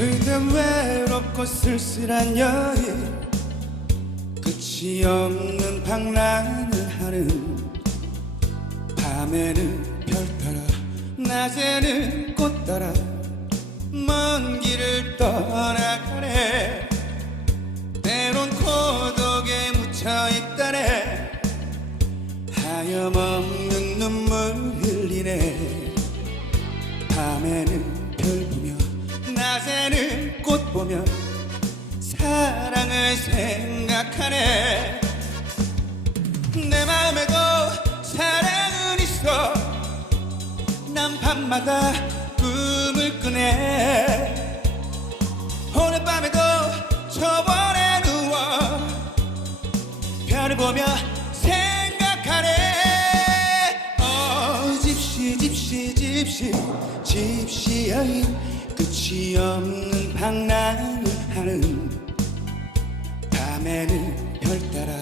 그대 외롭고 쓸쓸한 여인, 끝이 없는 방랑을 하는, 밤에는 별 따라 낮에는 꽃 따라 먼 길을 떠나가네. 때론 고독에 묻혀있다네. 하염없는 눈물 흘리네. 밤에는 별 보며 낮에는 꽃 보며 사랑을 생각하네. 내 마음에도 사랑은 있어. 난 밤마다 꿈을 꾸네. 오늘 밤에도 저번에 누워 별을 보며 생각하네. 집시 집시 집시 집시 여인, 끝이 없는 방랑을 하는, 밤에는 별 따라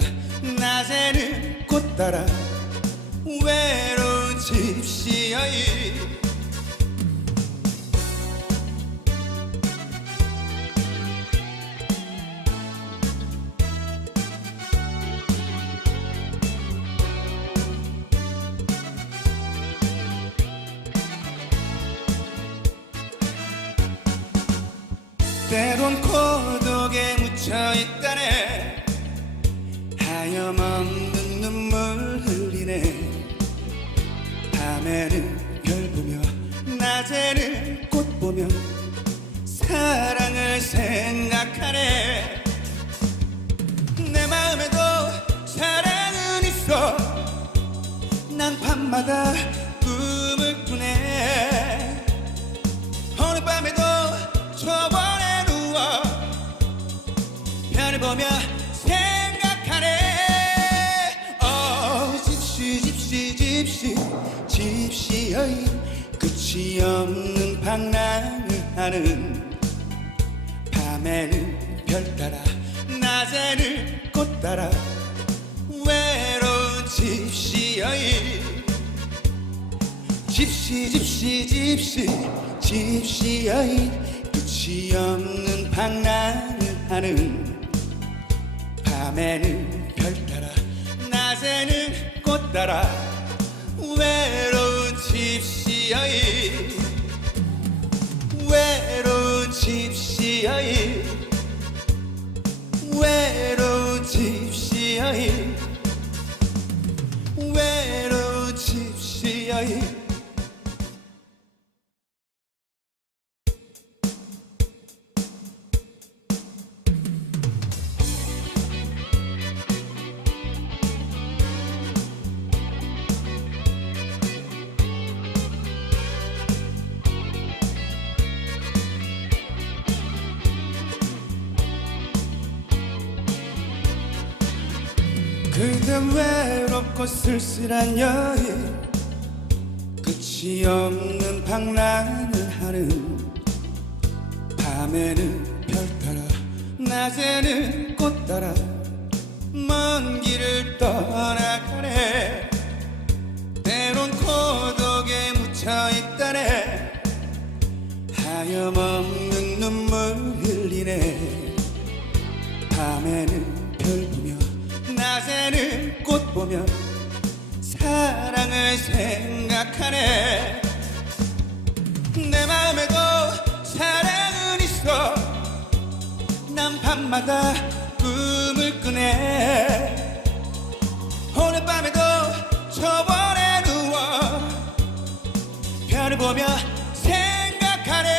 낮에는 꽃 따라 외로운 집시 여인. 때론 고독에 묻혀있다네. 하염없는 눈물 흘리네. 밤에는 별 보며 낮에는 꽃 보며 사랑을 생각하네. 내 마음에도 사랑은 있어. 난 밤마다 꿈을 꾸네. 오늘 밤에도 저번에 누워 별을 보며 생각하네. 집시 집시 집시 집시 여인, 끝이 없는 방랑을 하는, 밤에는 별 따라 낮에는 꽃 따라 외로운 집시 여인. 집시 집시 집시 집시 여인, 끝이 없는 방랑을 하는, 밤에는 별 따라 낮에는 꽃 따라 외로운 집시 여인. 외로운 집시 여인, 외로운 집시 여인, 외로운 집시 여인. 그대 외롭고 쓸쓸한 여인, 끝이 없는 방랑을 하는, 밤에는 별 따라 낮에는 꽃 따라 먼 길을 떠나가네. 때론 고독에 묻혀있다네. 하염없는 눈물 흘리네. 밤에는 별 보며 낮에는 꽃 보며 사랑을 생각하네. 내 마음에도 사랑은 있어. 난 밤마다 꿈을 꾸네. 오늘 밤에도 저번에 누워 별을 보며 생각하네.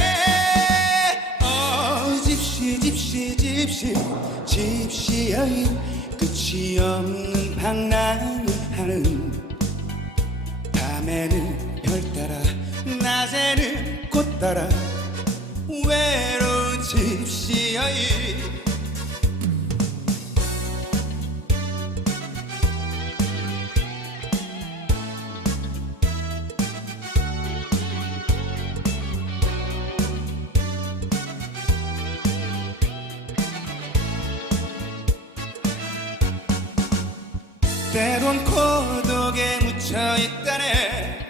집시 집시 집시 집시 여인, 끝이 없는 방랑을 하는, 밤에는 별 따라 낮에는 꽃 따라 외로운 집시 여인. 때론 고독에 묻혀있다네.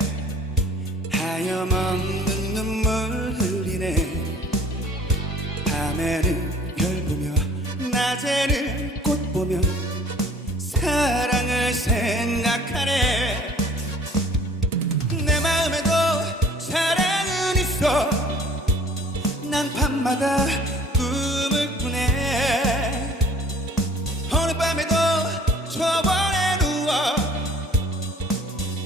하염없는 눈물 흘리네. 밤에는 별 보며 낮에는 꽃 보며 사랑을 생각하네. 내 마음에도 사랑은 있어. 난 밤마다 꿈을 꾸네. 어느 밤에도 저번에 누워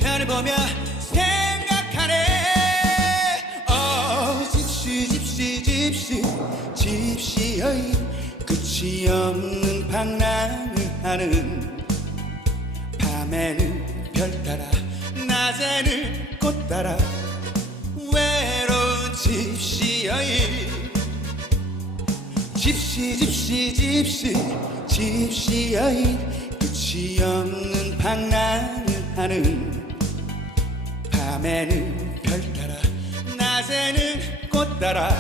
별을 보며 생각하네. 집시 여인 끝이 없는 방랑을 하는. 밤에는 별 따라 낮에는 꽃 따라 외로운 집시 여인. 집시 여인 끝이 없는 방랑을 하는. 밤에는 별 따라 낮에는 꽃 따라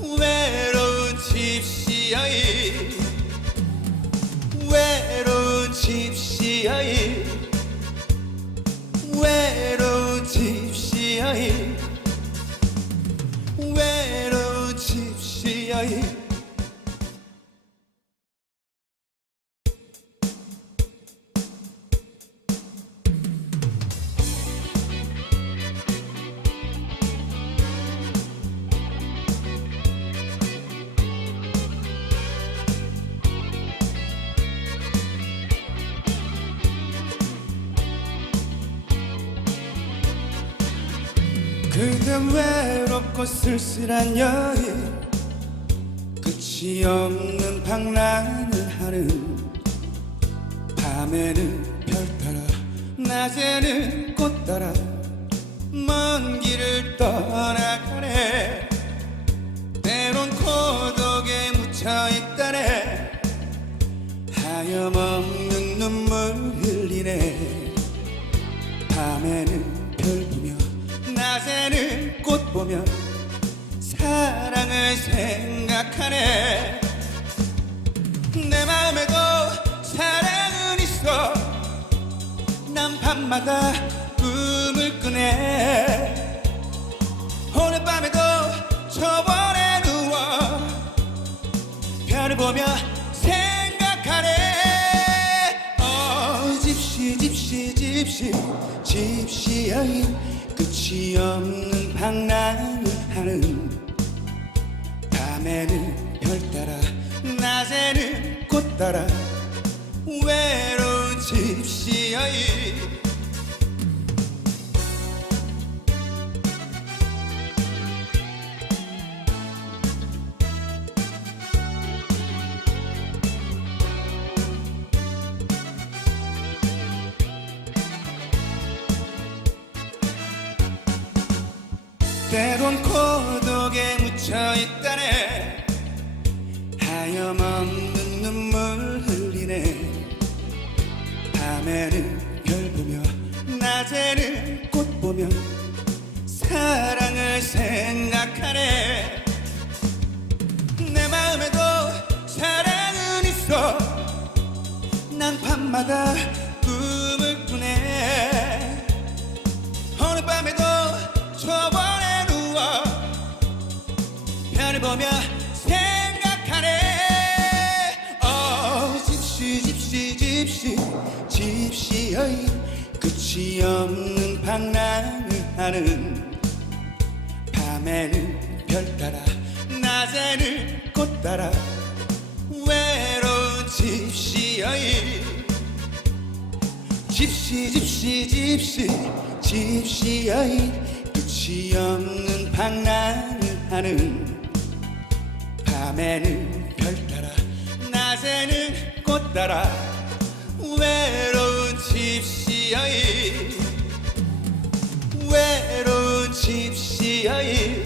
외로운 집시 여인. 외로운 집시 여인. 외로운 집시 여인. 외로운 집시 여인. 그댄 외롭고 쓸쓸한 여인 끝이 없는 방랑을 하는. 밤에는 별 따라 낮에는 꽃 따라 먼 길을 떠나가네. 때론 고독에 묻혀있다네. 하염없는 눈물 흘리네. 밤에는 별 보며 낮에는 꽃 보며 사랑을 생각하네. 내 마음에도 사랑은 있어. 난 밤마다 꿈을 꾸네. 오늘 밤에도 저번에 누워 별을 보며 생각하네. 집시 여인 끝이 없는 방랑을 하는. 밤에는 별 따라 낮에는 꽃 따라 외로운 집시 여인. 때론 고독에 묻혀있다네. 하염없는 눈물 흘리네. 밤에는 별 보며 낮에는 꽃 보며 사랑을 생각하네. 내 마음에도 사랑은 있어. 난 밤마다 꿈을 꾸네. 어느 밤에도 저번에 누워 별을 보며 생각하네. 집시 여인 끝이 없는 방랑을 하는. 밤에는 별 따라 낮에는 꽃 따라 외로운 집시 여인. 집시 여인 끝이 없는 방랑을 하는. 밤에는 별 따라 낮에는 꽃 따라 외로운 집시 여인. 외로운 집시 여인.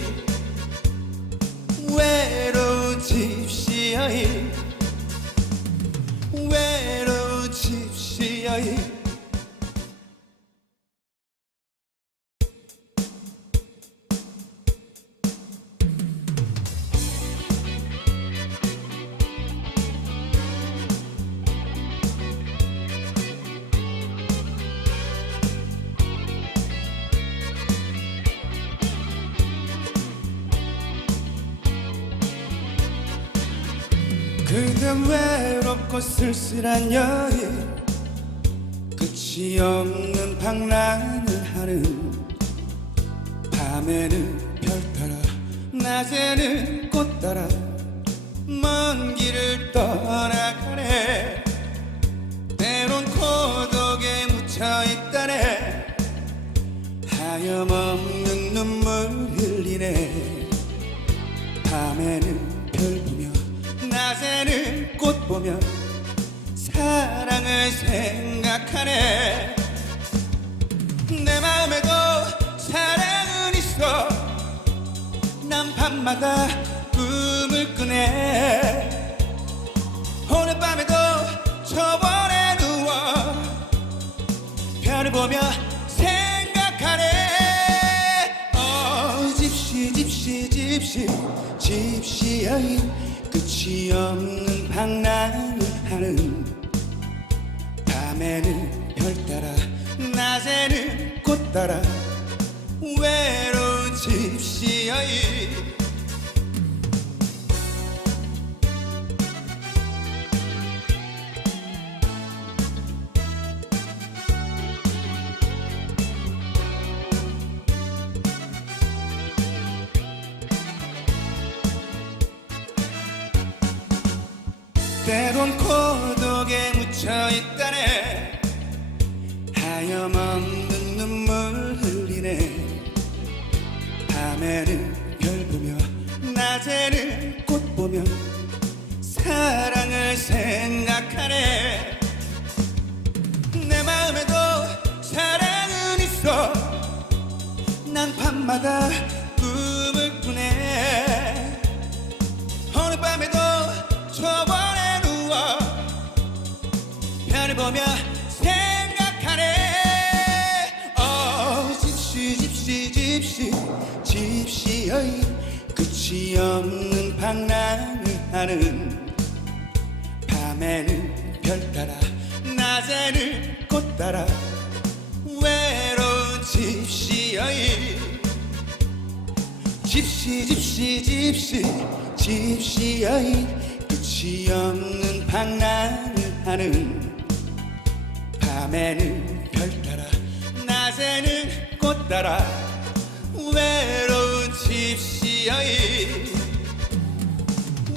외로운 집시 여인. 외로운 집시 여인. 그대 외롭고 쓸쓸한 여인, 끝이 없는 방랑을 하는, 밤에는 별 따라 낮에는 꽃 따라 먼 길을 떠나가네. 때론 고독에 묻혀있다네. 하염없는 눈물 흘리네. 밤에는 별 보며 낮에는 꽃 보며 사랑을 생각하네. 내 마음에도 사랑은 있어. 난 밤마다 꿈을 꾸네. 오늘 밤에도 저번에 누워 별을 보며 생각하네. 집시 여인, 끝이 없는 방랑을 하는, 밤에는 별 따라 낮에는 꽃 따라 외로운 집시 여인. 때론 고독에 묻혀있다네. 하염없는 눈물 흘리네. 밤에는 별 보며 낮에는 꽃 보며 사랑을 생각하네. 내 마음에도 사랑은 있어. 난 밤마다 꿈을 꾸네. 오늘 밤에도 저번에 누워 별을 보며 생각하네. 집시 여인, 끝이 없는 방랑을 하는, 밤에는 별 따라 낮에는 꽃 따라 외로운 집시 여인. 집시 여인, 끝이 없는 방랑을 하는, 밤에는 별 따라 낮에는 꽃 따라 외로운 집시 여인.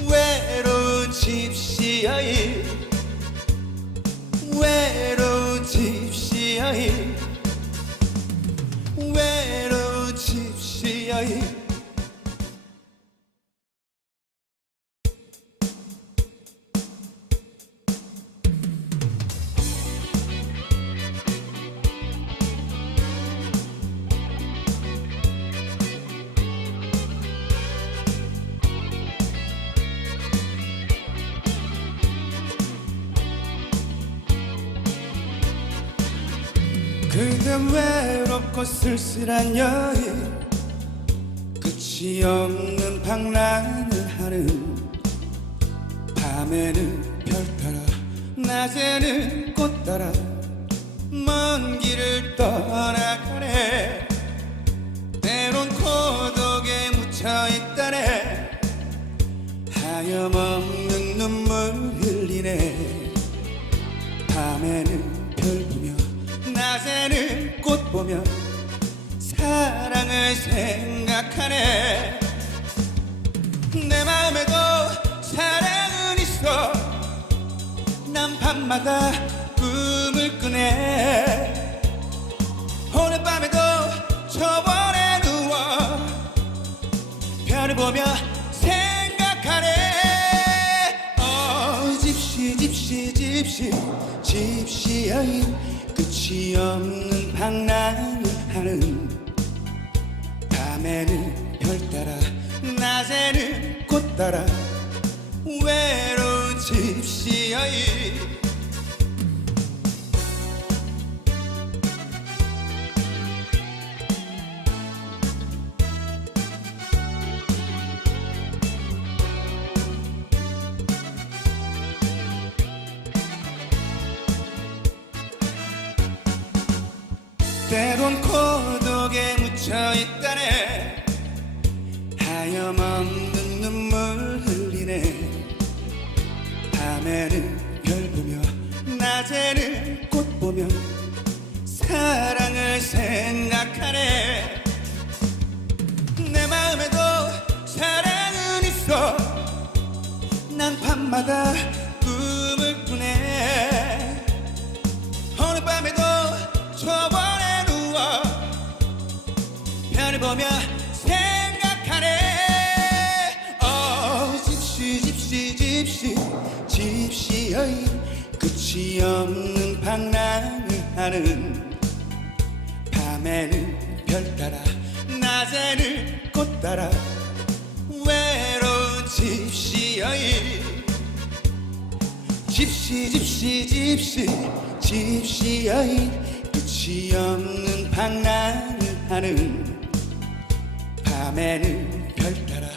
외로운 집시 여인, 외로운 집시 여인, 외로운 집시 여인. 그대 외롭고 쓸쓸한 여인, 끝이 없는 방랑을 하는, 밤에는 별 따라 낮에는 꽃 따라 먼 길을 떠나가네. 때론 고독에 묻혀있다네. 하염없는 눈물 흘리네. 밤에는 별 보며 낮에는 꽃 보며 사랑을 생각하네. 내 마음에도 사랑은 있어. 난 밤마다 꿈을 꾸네. 오늘 밤에도 저번에 누워 별을 보며 생각하네. 집시 여인, 끝이 없는 방랑을 하는, 밤에는 별 따라 낮에는 꽃 따라 외로운 집시 여인. 때론 고독에 묻혀있다네. 하염없는 눈물 흘리네. 밤에는 별 보며 낮에는 꽃 보며 사랑을 생각하네. 내 마음에도 사랑은 있어. 난 밤마다 꿈을 꾸네. 어느 밤에도 저번에 누워 별을 보며 생각하네. 집시 여인 끝이 없는 방랑을 하는. 밤에는 별 따라 낮에는 꽃 따라 외로운 집시 여인. 집시 여인 끝이 없는 방랑을 하는. 밤에는 별 따라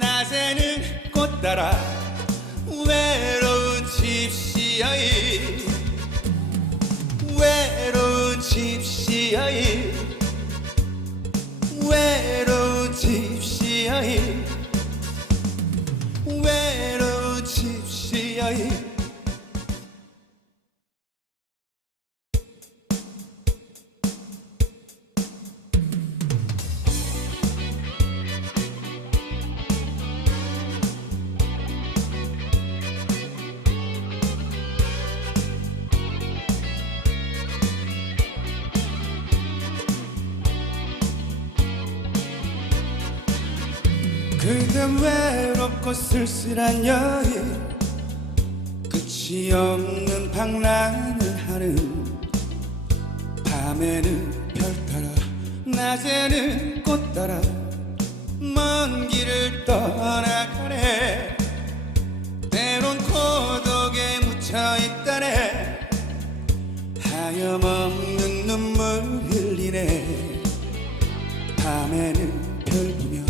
낮에는 꽃 따라 외로운 집시 여인. 외로운 집시 여인. 외로운 집시 여인. 외로운 집시 여인. 그댄 외롭고 쓸쓸한 여인 끝이 없는 방랑을 하는. 밤에는 별 따라 낮에는 꽃 따라 먼 길을 떠나가네. 때론 고독에 묻혀있다네. 하염없는 눈물 흘리네. 밤에는 별 보며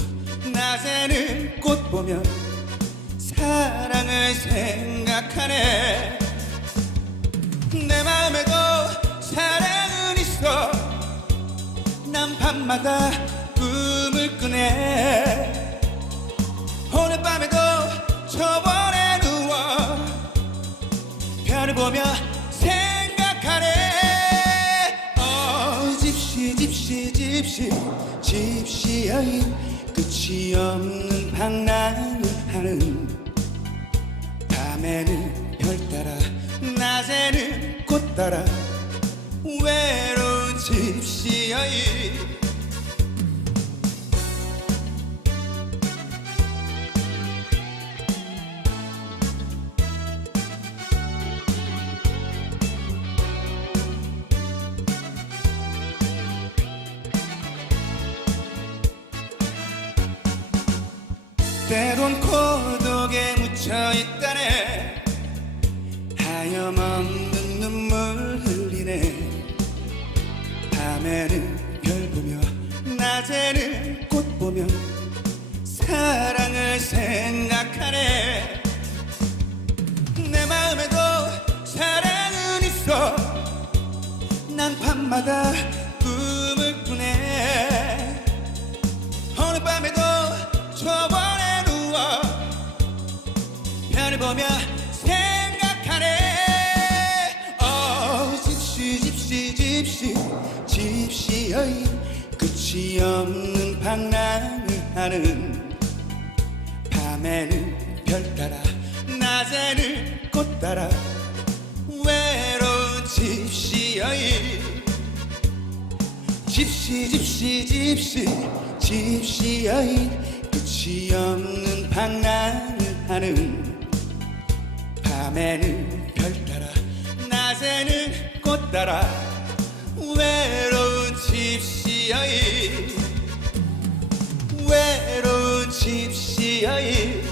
낮에는 꽃 보며 사랑을 생각하네. 내 마음에도 사랑은 있어. 난 밤마다 꿈을 꾸네. 오늘 밤에도 저번에 누워 별을 보며 생각하네. 집시 여인 끝이 없는 방랑을 하는. 밤에는 별 따라 낮에는 꽃 따라 외로운 집시 여인. 때론 고독에 묻혀있다네. 하염없는 눈물 흘리네. 밤에는 별 보며 낮에는 꽃 보며 사랑을 생각하네. 내 마음에도 사랑은 있어. 난 밤마다 꿈을 꾸네. 어느 밤에도 저번에 누워 별을 보며 생각하네. 집시 여인 끝이 없는 방랑을 하는. 밤에는 별 따라 낮에는 꽃 따라 외로운 집시 여인. 집시 여인 끝이 없는 방랑을 하는. 밤에는 별 따라 낮에는 꽃 따라 외로운 집시 여인. 외로운 집시 여인.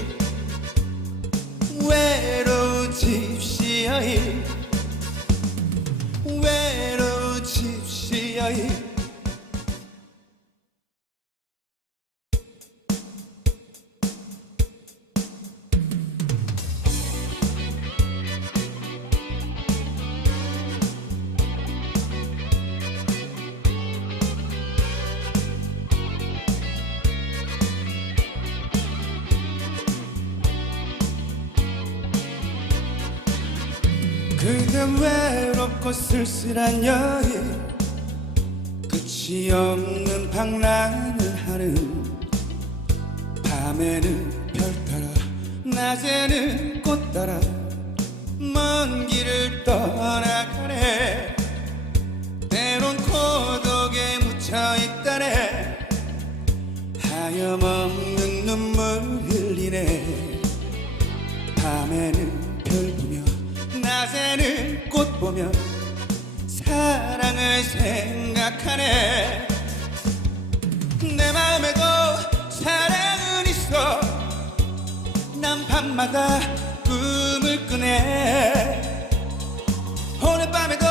외로운 집시 여인. 외로운 집시 여인. 참 외롭고 쓸쓸한 여인, 끝이 없는 방랑을 하는 밤에는 별 따라 낮에는 꽃 따라 먼 길을 떠나가네. 때론 고독에 묻혀있다네. 하염없는 눈물 흘리네. 밤에는 별 보며 낮에는 꽃 보며 사랑을 생각하네. 내 마음에도 사랑은 있어. 난 밤마다 꿈을 꾸네. 오늘 밤에도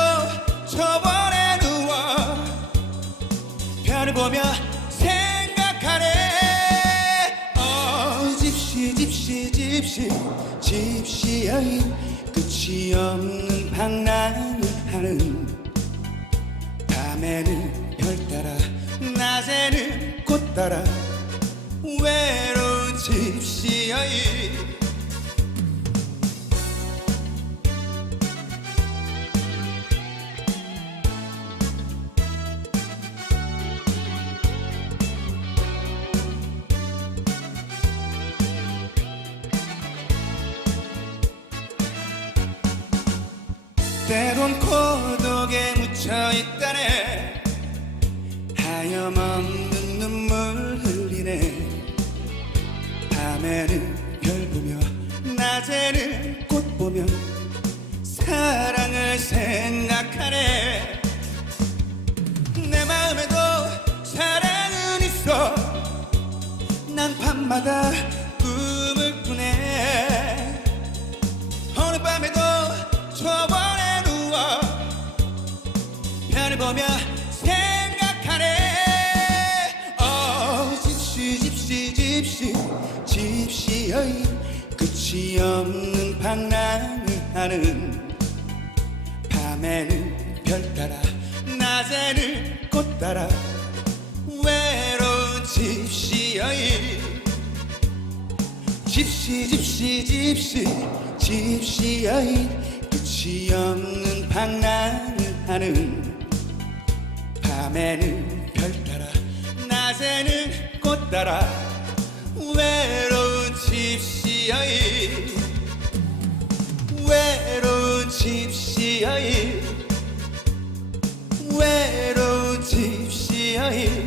저번에 누워 별을 보며 생각하네. 집시 여인, 끝이 없는 방랑을 하는 밤에는 별 따라 낮에는 꽃 따라 외로운 집시 여인. 때론 고독에 묻혀있다네. 하염없는 눈물 흘리네. 밤에는 별 보며 낮에는 꽃 보며 사랑을 생각하네. 내 마음에도 사랑은 있어. 난 밤마다 꿈을 꾸네. 오늘 밤에도 저번에 누워 별을 보며 생각하네. 집시 여인, 끝이 없는 방랑을 하는 밤에는 별 따라 낮에는 꽃 따라 외로운 집시 여인. 집시 여인, 끝이 없는 방랑을 하는 밤에는 별 따라 낮에는 꽃 따라 외로운 집시 여인. 외로운 집시 여인, 외로운 집시 여인.